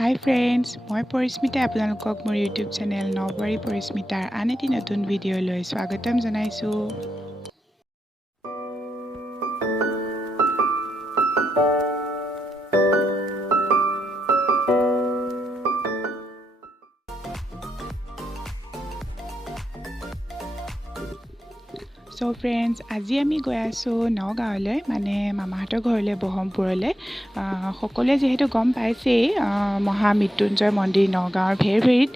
Hi friends, মই পৰিস্মিতা আপোনালোকক মোৰ YouTube চেনেল নৱবাৰী পৰিস্মিতাৰ আন এটি নতুন ভিডিঅ'লৈ স্বাগতম জনাইছো। So friends, আজি আমি গৈ আছো নগাঁৱলৈ মানে মামাহঁতৰ ঘৰলৈ বহমপুৰলৈ। সকলোৱে যেহেতু গম পাইছে মহা মৃত্যুঞ্জয় মন্দিৰ নগাঁৱৰ ভেৰভেৰিত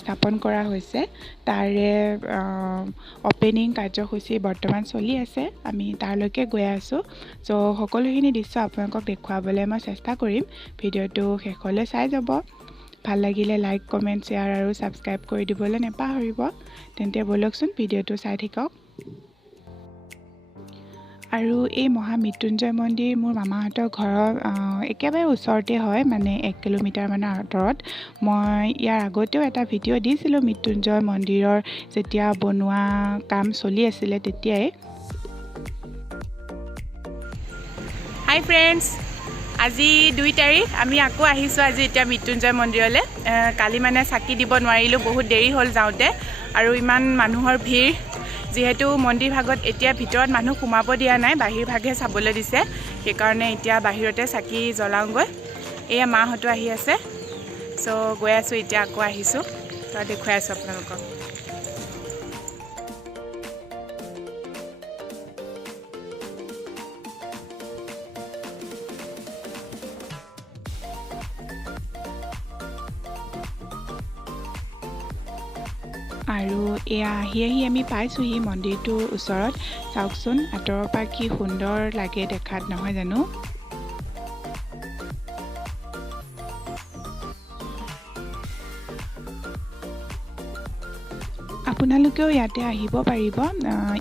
স্থাপন কৰা হৈছে। তাৰে অপেনিং কাৰ্যসূচী বৰ্তমান চলি আছে। আমি তাৰলৈকে গৈ আছো। সো সকলোখিনি দৃশ্য আপোনালোকক দেখুৱাবলৈ মই চেষ্টা কৰিম। ভিডিঅ'টো শেষলৈ চাই যাব। ভাল লাগিলে লাইক, কমেন্ট, শ্বেয়াৰ আৰু সাবস্ক্ৰাইব কৰি দিবলৈ নেপাহৰিব। তেন্তে বলকচোন ভিডিঅ'টো চাই থাকক। আৰু এই মহা মৃত্যুঞ্জয় মন্দিৰ মোৰ মামাহঁতৰ ঘৰৰ একেবাৰে ওচৰতে হয়, মানে 1 কিলোমিটাৰ মানৰ আঁতৰত। মই ইয়াৰ আগতেও এটা ভিডিঅ' দিছিলোঁ মৃত্যুঞ্জয় মন্দিৰৰ যেতিয়া বনোৱা কাম চলি আছিলে তেতিয়াই। হাই ফ্ৰেণ্ডছ, আজি 2 তাৰিখ। আমি আকৌ আহিছোঁ আজি এতিয়া মৃত্যুঞ্জয় মন্দিৰলৈ। কালি মানে চাকি দিব নোৱাৰিলোঁ, বহুত দেৰি হ'ল যাওঁতে আৰু ইমান মানুহৰ ভিৰ। যেহেতু মন্দিৰ ভাগত এতিয়া ভিতৰত মানুহ সোমাব দিয়া নাই, বাহিৰ ভাগে চাবলৈ দিছে, সেইকাৰণে এতিয়া বাহিৰতে চাকি জ্বলাওঁগৈ। এয়া মাহঁতো আহি আছে। সো গৈ আছোঁ, এতিয়া আকৌ আহিছোঁ, তো দেখুৱাই আছোঁ আপোনালোকক। আৰু এয়া আহি আমি পাইছোঁহি মন্দিৰটোৰ ওচৰত। চাওকচোন আঁতৰৰ পৰা কি সুন্দৰ লাগে দেখাত, নহয় জানো? আপোনালোকেও ইয়াতে আহিব পাৰিব।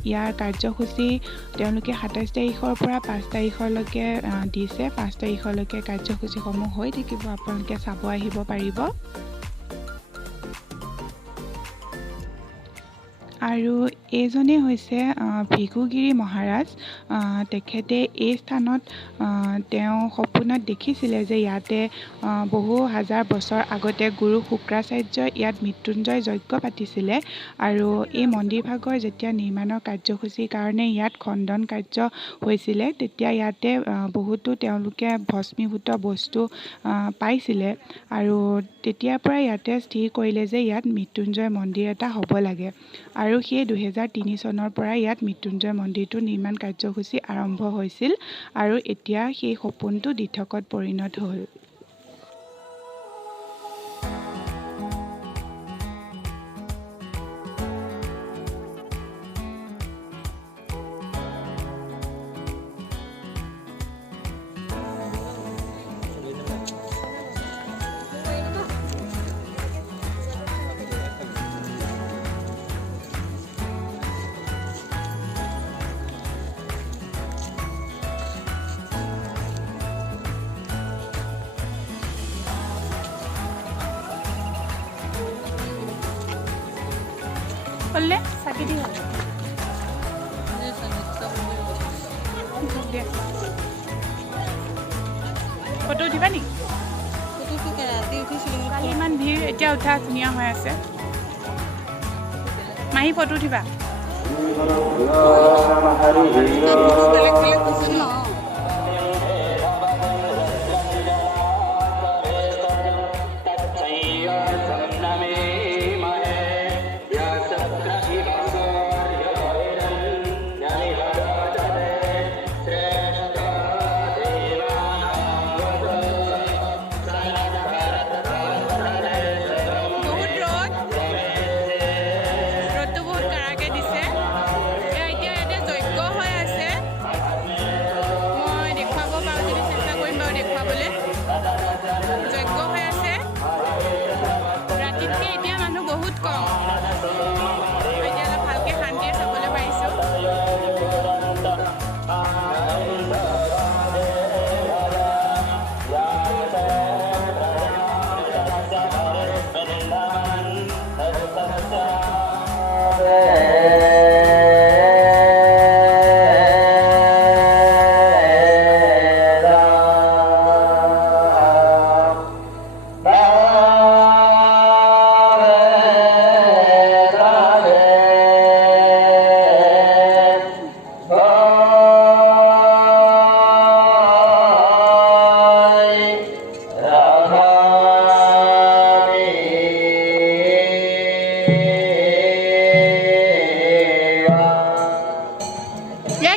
ইয়াৰ কাৰ্যসূচী তেওঁলোকে 27 তাৰিখৰ পৰা 5 তাৰিখলৈকে দিছে। 5 তাৰিখলৈকে কাৰ্যসূচীসমূহ হৈ থাকিব, আপোনালোকে চাব আহিব পাৰিব। আৰু এইজনে হৈছে ভিঘুগিৰি মহাৰাজ। তেখেতে এই স্থানত তেওঁ সপোনত দেখিছিলে যে ইয়াতে বহু হাজাৰ বছৰ আগতে গুৰু শুক্ৰাচাৰ্যই ইয়াত মৃত্যুঞ্জয় যজ্ঞ পাতিছিলে। আৰু এই মন্দিৰ ভাগৰ যেতিয়া নিৰ্মাণৰ কাৰ্যসূচীৰ কাৰণে ইয়াত খণ্ডন কাৰ্য হৈছিলে, তেতিয়া ইয়াতে বহুতো তেওঁলোকে ভস্মীভূত বস্তু পাইছিলে। আৰু তেতিয়াৰ পৰা ইয়াতে স্থিৰ কৰিলে যে ইয়াত মৃত্যুঞ্জয় মন্দিৰ এটা হ'ব লাগে। আৰু সেই 2003 চনৰ পৰা ইয়াত মৃত্যুঞ্জয় মন্দিৰটোৰ নিৰ্মাণ কাৰ্যসূচী আৰম্ভ হৈছিল আৰু এতিয়া সেই সপোনটো দিঠকত পৰিণত হ'ল। বললে চাকি দি হ'ল ফটো উঠিবা নেকি? কালি ইমান ভিৰ, এতিয়া উঠা ধুনীয়া হৈ আছে। মাহী ফটো উঠিবা।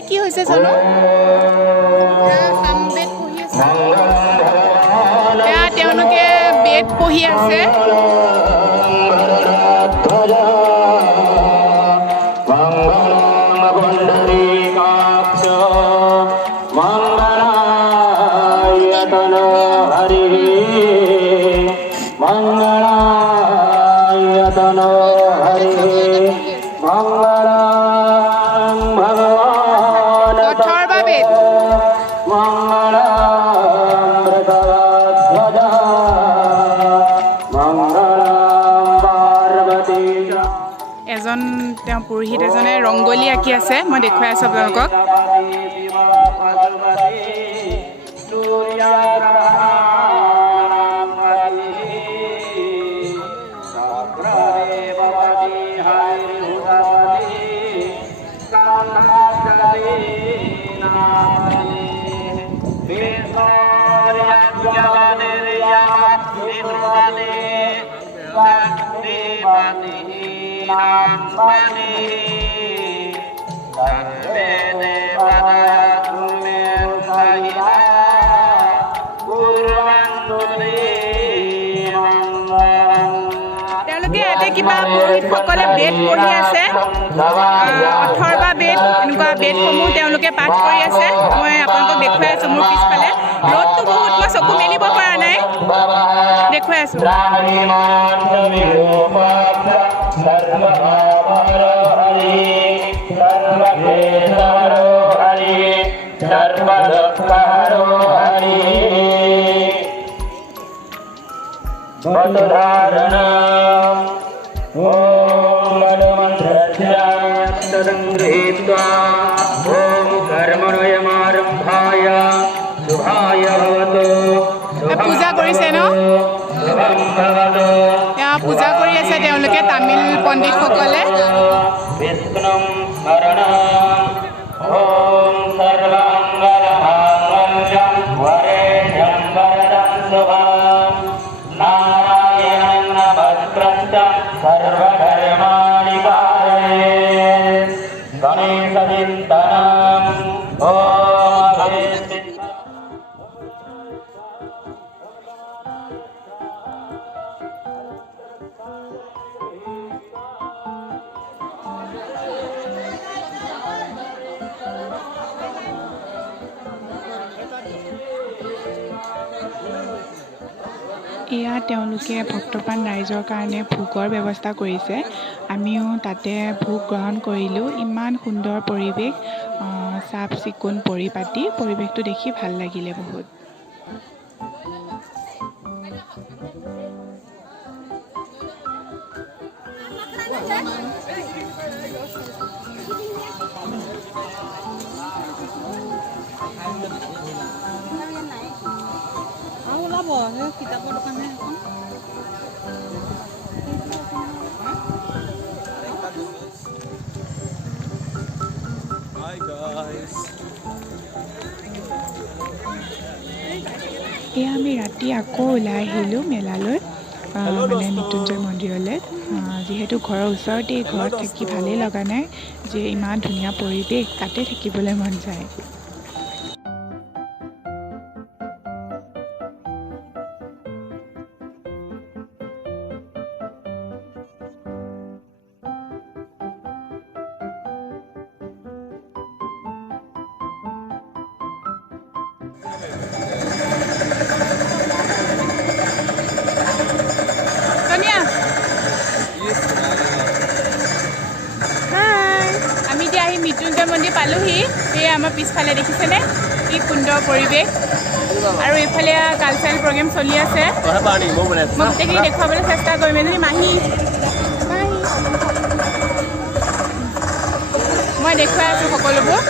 কি হৈছে জানো তেওঁলোকে বেদ পঢ়ি আছে পুৰোহিত এজনে ৰংগলী আঁকি আছে মই দেখুৱাই আছো আপোনালোকক কিবা পুৰোহিতসকলে বেদ পঢ়ি আছে অথৰ্বা বেদ এনেকুৱা বেদসমূহ তেওঁলোকে পাঠ কৰি আছে মই আপোনালোকক দেখুৱাই আছো মোৰ পিছফালে ৰ'দটো বহুত মই চকু মেলিব পৰা নাই দেখুৱাই আছো পূজা কৰিছে ন পূজা কৰি আছে তেওঁলোকে তামিল পণ্ডিতসকলে এয়া তেওঁলোকে ভক্তপ্ৰাণ ৰাইজৰ কাৰণে ভোগৰ ব্যৱস্থা কৰিছে আমিও তাতে ভোগ গ্ৰহণ কৰিলোঁ ইমান সুন্দৰ পৰিৱেশ চাফ চিকুণ পৰিপাটি পৰিৱেশটো দেখি ভাল লাগিলে বহুত কিতাপৰ দোকানে এখন Hi guys এয়া আমি ৰাতি আকৌ ওলাই আহিলোঁ মেলালৈ মানে মৃত্যুঞ্জয় মন্দিৰলৈ যিহেতু ঘৰৰ ওচৰতে ঘৰত থাকি ভালেই লগা নাই যে ইমান ধুনীয়া পৰিৱেশ তাতে থাকিবলৈ মন যায় মৃত্যুঞ্জয় মন্দিৰ পালোহি এই আমাৰ পিছফালে দেখিছেনে কি সুন্দৰ পৰিৱেশ আৰু এইফালে কালচাৰেল প্ৰগ্ৰেম চলি আছে মই গোটেইখিনি দেখুৱাবলৈ চেষ্টা কৰিম এজনী মাহী মই দেখুৱাই আছোঁ সকলোবোৰ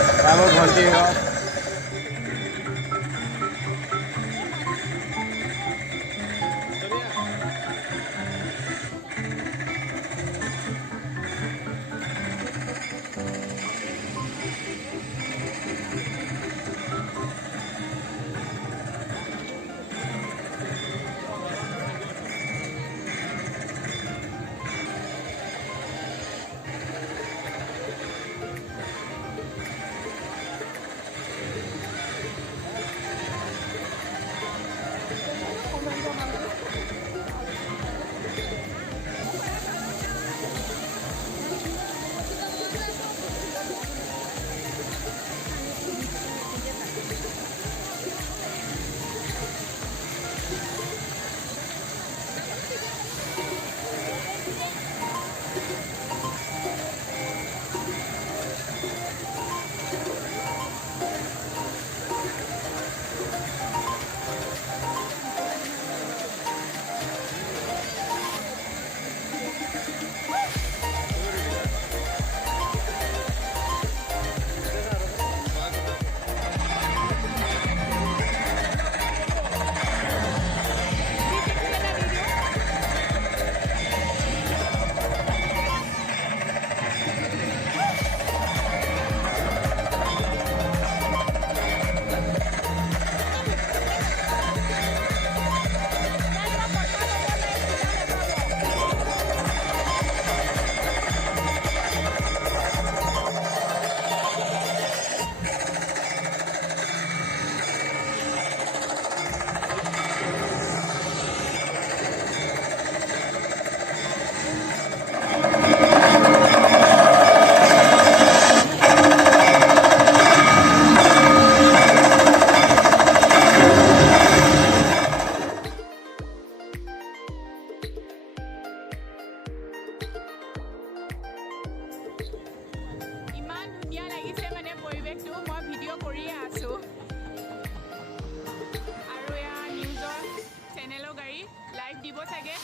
আহিব চাগে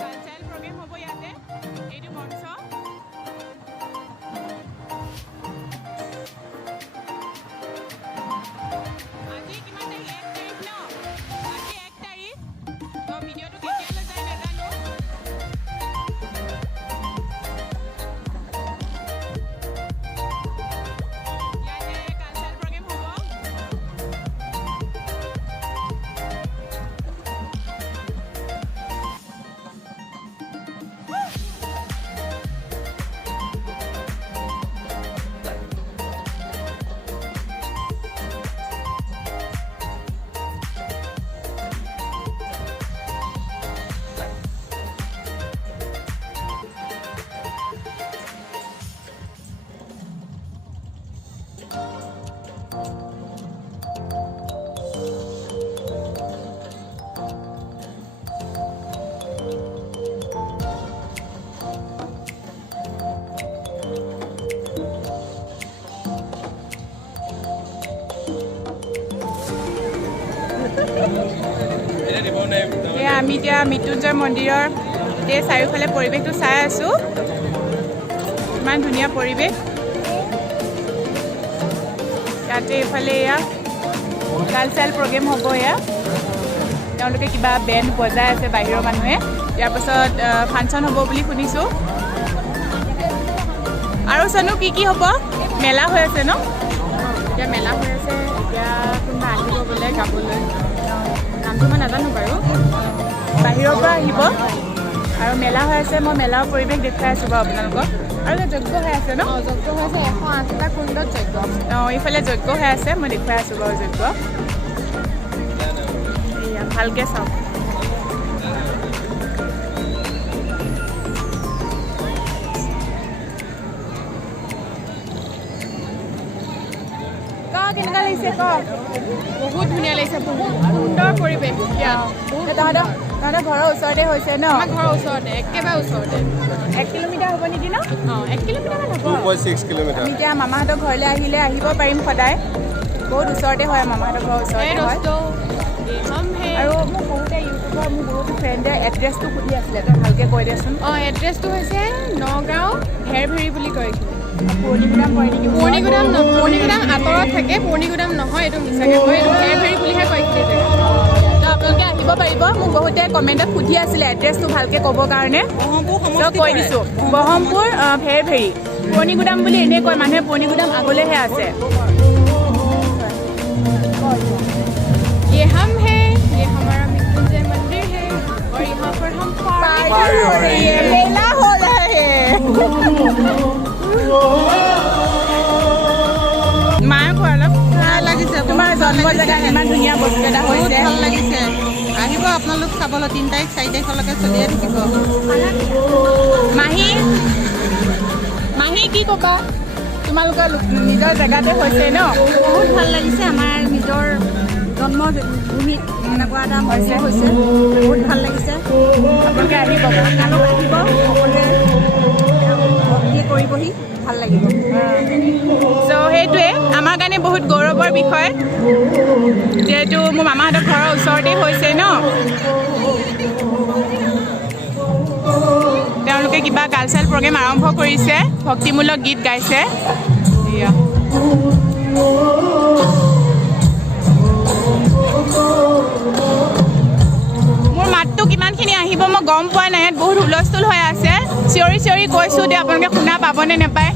কালচাৰেল প্ৰগ্ৰেম হ'ব ইয়াতে এইটো মঞ্চ আজি কিমান তাৰিখ 1 তাৰিখ ন আজি 1 তাৰিখ তো ভিডিঅ'টো কেতিয়ালৈ যায় নাজানো ইয়াতে কালচাৰেল প্ৰগ্ৰেম হ'ব আমি এতিয়া মৃত্যুঞ্জয় মন্দিৰৰ চাৰিওফালে পৰিৱেশটো চাই আছোঁ ইমান ধুনীয়া পৰিৱেশ ইয়াতে এইফালে এয়া কালচাৰেল প্ৰগ্ৰেম হ'ব এয়া তেওঁলোকে কিবা বেণ্ড বজাই আছে বাহিৰৰ মানুহে ইয়াৰ পাছত ফাংচন হ'ব বুলি শুনিছোঁ আৰু চানো কি হ'ব মেলা হৈ আছে ন এতিয়া মেলা হৈ আছে এতিয়া কোনোবা আহিব বোলে গাবলৈ নামটো মই নাজানো বাৰু বাহিৰৰ পৰা আহিব আৰু মেলা হৈ আছে মই মেলাৰ পৰিৱেশ দেখুৱাই আছোঁ বাৰু আপোনালোকক আৰু যজ্ঞ হৈ আছে ন যজ্ঞ হৈ আছে 108টা কুণ্ডত যজ্ঞ এইফালে যজ্ঞ হৈ আছে মই দেখুৱাই আছোঁ বাৰু যজ্ঞ এয়া ভালকৈ চাওক কেনেকুৱা লাগিছে কওক বহুত ধুনীয়া লাগিছে বহুত সুন্দৰ পৰিৱেশ তহঁতৰ ঘৰৰ ওচৰতে হৈছে ন আমাৰ ঘৰৰ ওচৰতে একেবাৰে ওচৰতে 1 কিলোমিটাৰ হ'ব নেকি ন 1 কিলোমিটাৰমান হ'ব 2.6 কিলোমিটাৰ আমি এতিয়া মামাহঁতৰ ঘৰলৈ আহিলে আহিব পাৰিম সদায় বহুত ওচৰতে হয় মামাহঁতৰ ঘৰৰ ওচৰতে হয় আৰু মোক বহুতে ইউটিউবৰ মোৰ বহুতো ফ্ৰেণ্ডে এড্ৰেছটো সুধি আছিলে তই ভালকৈ কৈ দেচোন এড্ৰেছটো হৈছে নগাঁও ভেৰভেৰি বুলি কয় পুৰণিগুদাম কয় নেকি পুৰণিগুদাম আঁতৰত থাকে পুৰণিগুদাম নহয় এইটো মিছাকৈ কয় এইটো ভেৰভেৰি বুলিহে কয় এইখিনি জেগা তো আপোনালোকে আহিব পাৰিব মোক বহুতে কমেণ্টত সুধি আছিলে এড্ৰেছটো ভালকৈ ক'বৰ কাৰণে কৈ দিছোঁ ব্ৰহ্মপুৰ ভেৰভেৰি পুৰণিগুদাম বুলি এনেই কয় মানুহে পুৰণিগুদাম আগলৈহে আছে ये हम हैं ये हमारा मृत्युंजय मंदिर है और यहाँ पर हम पार्टी हो रही है मेला हो रहा है माँ को अलग ভাল লাগিছে তোমাৰ জন্ম জেগা ইমান ধুনীয়া বস্তু এটা হৈছে ভাল লাগিছে আহিব আপোনালোক চাবলৈ 3 তাৰিখ 4 তাৰিখলৈকে চলিয়ে থাকিব মাহী কি ক'বা তোমালোকৰ নিজৰ জেগাতে হৈছে ন বহুত ভাল লাগিছে আমাৰ নিজৰ জন্মভূমিত এনেকুৱা এটা মঞ্চ হৈছে বহুত ভাল লাগিছে আপোনালোকে আহিব সকলোৱে ভক্তি কৰিবহি ভাল লাগিব চ' সেইটোৱে আমাৰ কাৰণে বহুত গৌৰৱৰ বিষয় যিহেতু মোৰ মামাহঁতৰ ঘৰৰ ওচৰতে হৈছে ন তেওঁলোকে কিবা কালচাৰেল প্ৰগ্ৰেম আৰম্ভ কৰিছে ভক্তিমূলক গীত গাইছে এয়া মোৰ মাতটো কিমানখিনি আহিব মই গম পোৱা নাই ইয়াত বহুত হুলস্থুল হৈ আছে চিঞৰি চিঞৰি কৈছোঁ দে আপোনালোকে শুনা পাবনে নাপায়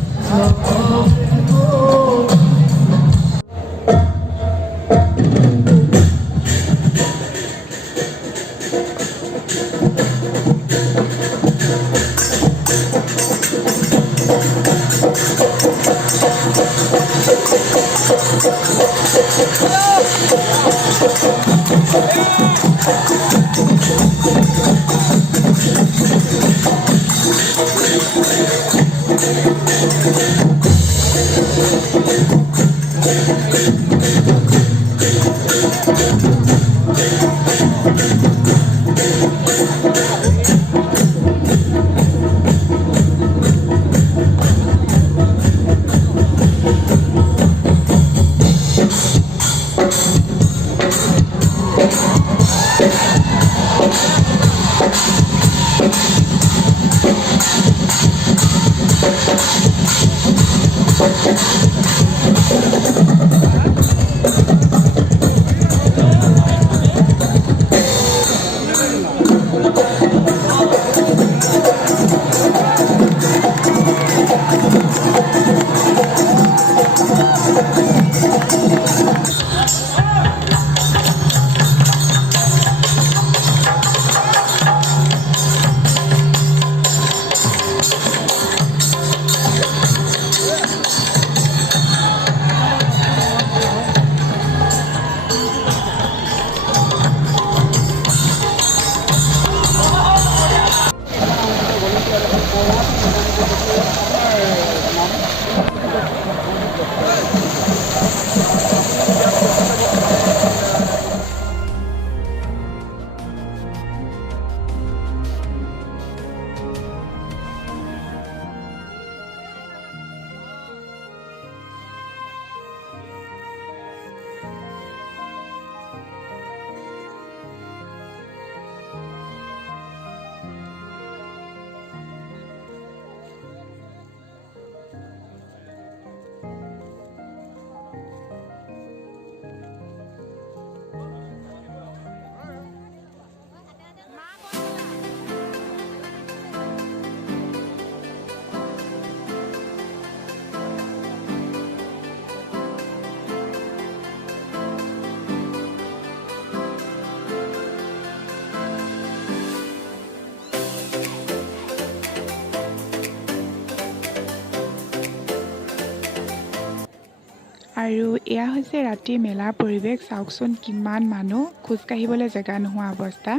আৰু এয়া হৈছে ৰাতি মেলাৰ পৰিৱেশ। চাওকচোন কিমান মানুহ, খোজকাঢ়িবলৈ জেগা নোহোৱা অৱস্থা।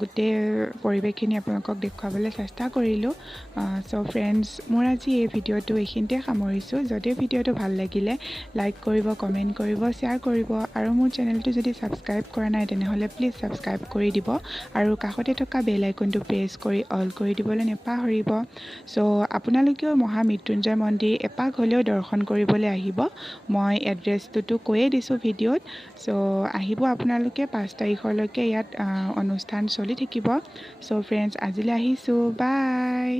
গোটেই পৰিৱেশখিনি আপোনালোকক দেখুৱাবলৈ চেষ্টা কৰিলোঁ। চ' ফ্ৰেণ্ডছ, মোৰ আজি এই ভিডিঅ'টো এইখিনিতে সামৰিছোঁ। যদি ভিডিঅ'টো ভাল লাগিলে লাইক কৰিব, কমেণ্ট কৰিব, শ্বেয়াৰ কৰিব আৰু মোৰ চেনেলটো যদি ছাবস্ক্ৰাইব কৰা নাই তেনেহ'লে প্লিজ ছাবস্ক্ৰাইব কৰি দিব আৰু কাষতে থকা বেল আইকনটো প্ৰেছ কৰি অল কৰি দিবলৈ নেপাহৰিব। চ' আপোনালোকেও মহা মৃত্যুঞ্জয় মন্দিৰ এপাক হ'লেও দৰ্শন কৰিবলৈ আহিব। মই এড্ৰেছটোতো কৈয়ে দিছোঁ ভিডিঅ'ত। চ' আহিব আপোনালোকে। 5 তাৰিখলৈকে ইয়াত অনুষ্ঠান চলি থাকিব। চ' ফ্ৰেণ্ডছ, আজিলৈ আহিছোঁ। বাই।